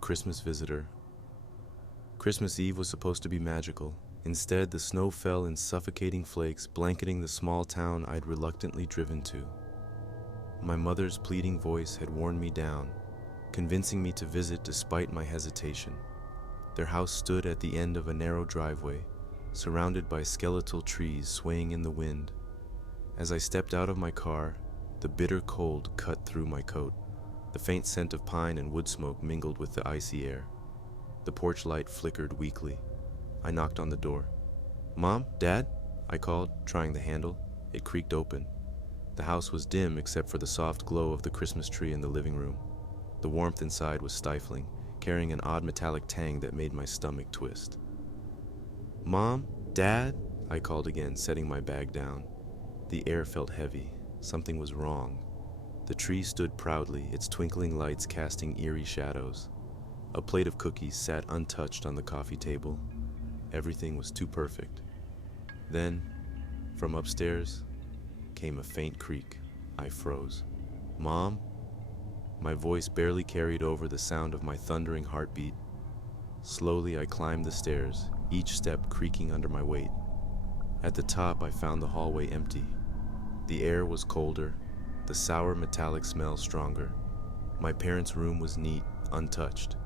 Christmas visitor. Christmas Eve was supposed to be magical. Instead, the snow fell in suffocating flakes, blanketing the small town I'd reluctantly driven to. My mother's pleading voice had worn me down, convincing me to visit despite my hesitation. Their house stood at the end of a narrow driveway, surrounded by skeletal trees swaying in the wind. As I stepped out of my car, the bitter cold cut through my coat. The faint scent of pine and wood smoke mingled with the icy air. The porch light flickered weakly. I knocked on the door. "Mom? Dad?" I called, trying the handle. It creaked open. The house was dim except for the soft glow of the Christmas tree in the living room. The warmth inside was stifling, carrying an odd metallic tang that made my stomach twist. "Mom? Dad?" I called again, setting my bag down. The air felt heavy. Something was wrong. The tree stood proudly, its twinkling lights casting eerie shadows. A plate of cookies sat untouched on the coffee table. Everything was too perfect. Then, from upstairs, came a faint creak. I froze. "Mom?" My voice barely carried over the sound of my thundering heartbeat. Slowly, I climbed the stairs, each step creaking under my weight. At the top, I found the hallway empty. The air was colder, the sour metallic smell stronger. My parents' room was neat, untouched,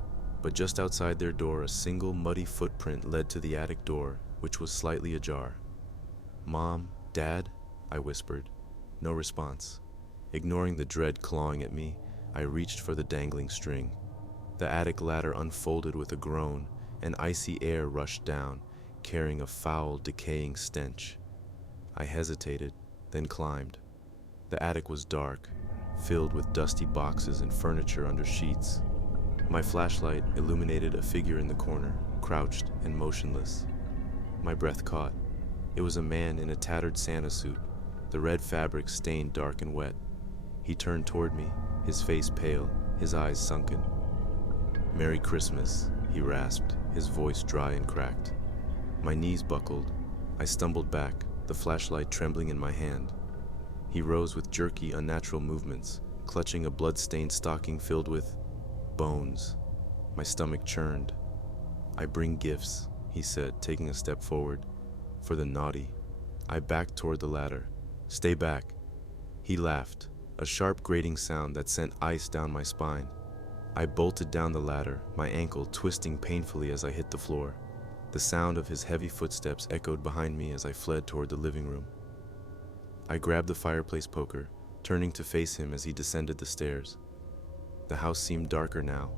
but just outside their door, a single muddy footprint led to the attic door, which was slightly ajar. "Mom? Dad?" I whispered. No response. Ignoring the dread clawing at me, I reached for the dangling string. The attic ladder unfolded with a groan, and icy air rushed down, carrying a foul, decaying stench. I hesitated, then climbed. The attic was dark, filled with dusty boxes and furniture under sheets. My flashlight illuminated a figure in the corner, crouched and motionless. My breath caught. It was a man in a tattered Santa suit, the red fabric stained dark and wet. He turned toward me, his face pale, his eyes sunken. "Merry Christmas," he rasped, his voice dry and cracked. My knees buckled. I stumbled back, the flashlight trembling in my hand. He rose with jerky, unnatural movements, clutching a blood-stained stocking filled with bones. My stomach churned. "I bring gifts," he said, taking a step forward. "For the naughty." I backed toward the ladder. "Stay back." He laughed, a sharp grating sound that sent ice down my spine. I bolted down the ladder, my ankle twisting painfully as I hit the floor. The sound of his heavy footsteps echoed behind me as I fled toward the living room. I grabbed the fireplace poker, turning to face him as he descended the stairs. The house seemed darker now,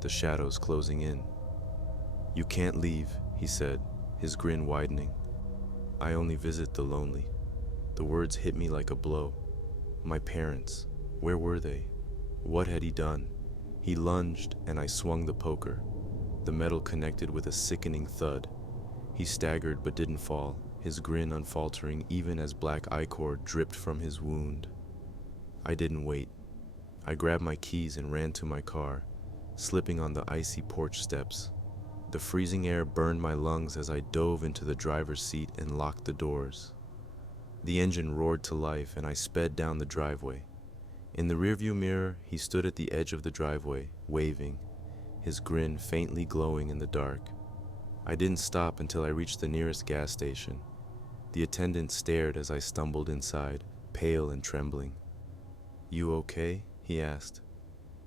the shadows closing in. "You can't leave," he said, his grin widening. "I only visit the lonely." The words hit me like a blow. My parents, where were they? What had he done? He lunged, and I swung the poker. The metal connected with a sickening thud. He staggered but didn't fall, his grin unfaltering even as black ichor dripped from his wound. I didn't wait. I grabbed my keys and ran to my car, slipping on the icy porch steps. The freezing air burned my lungs as I dove into the driver's seat and locked the doors. The engine roared to life, and I sped down the driveway. In the rearview mirror, he stood at the edge of the driveway, waving, his grin faintly glowing in the dark. I didn't stop until I reached the nearest gas station. The attendant stared as I stumbled inside, pale and trembling. "You okay?" he asked.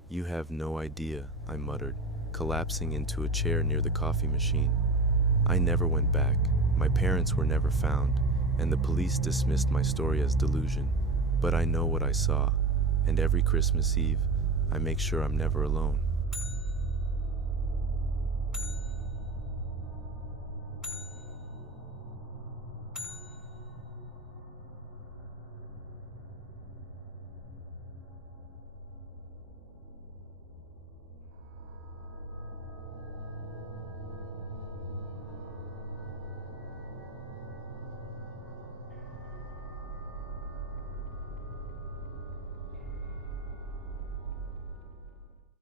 "You have no idea," I muttered, collapsing into a chair near the coffee machine. I never went back. My parents were never found, and the police dismissed my story as delusion. But I know what I saw, and every Christmas Eve, I make sure I'm never alone.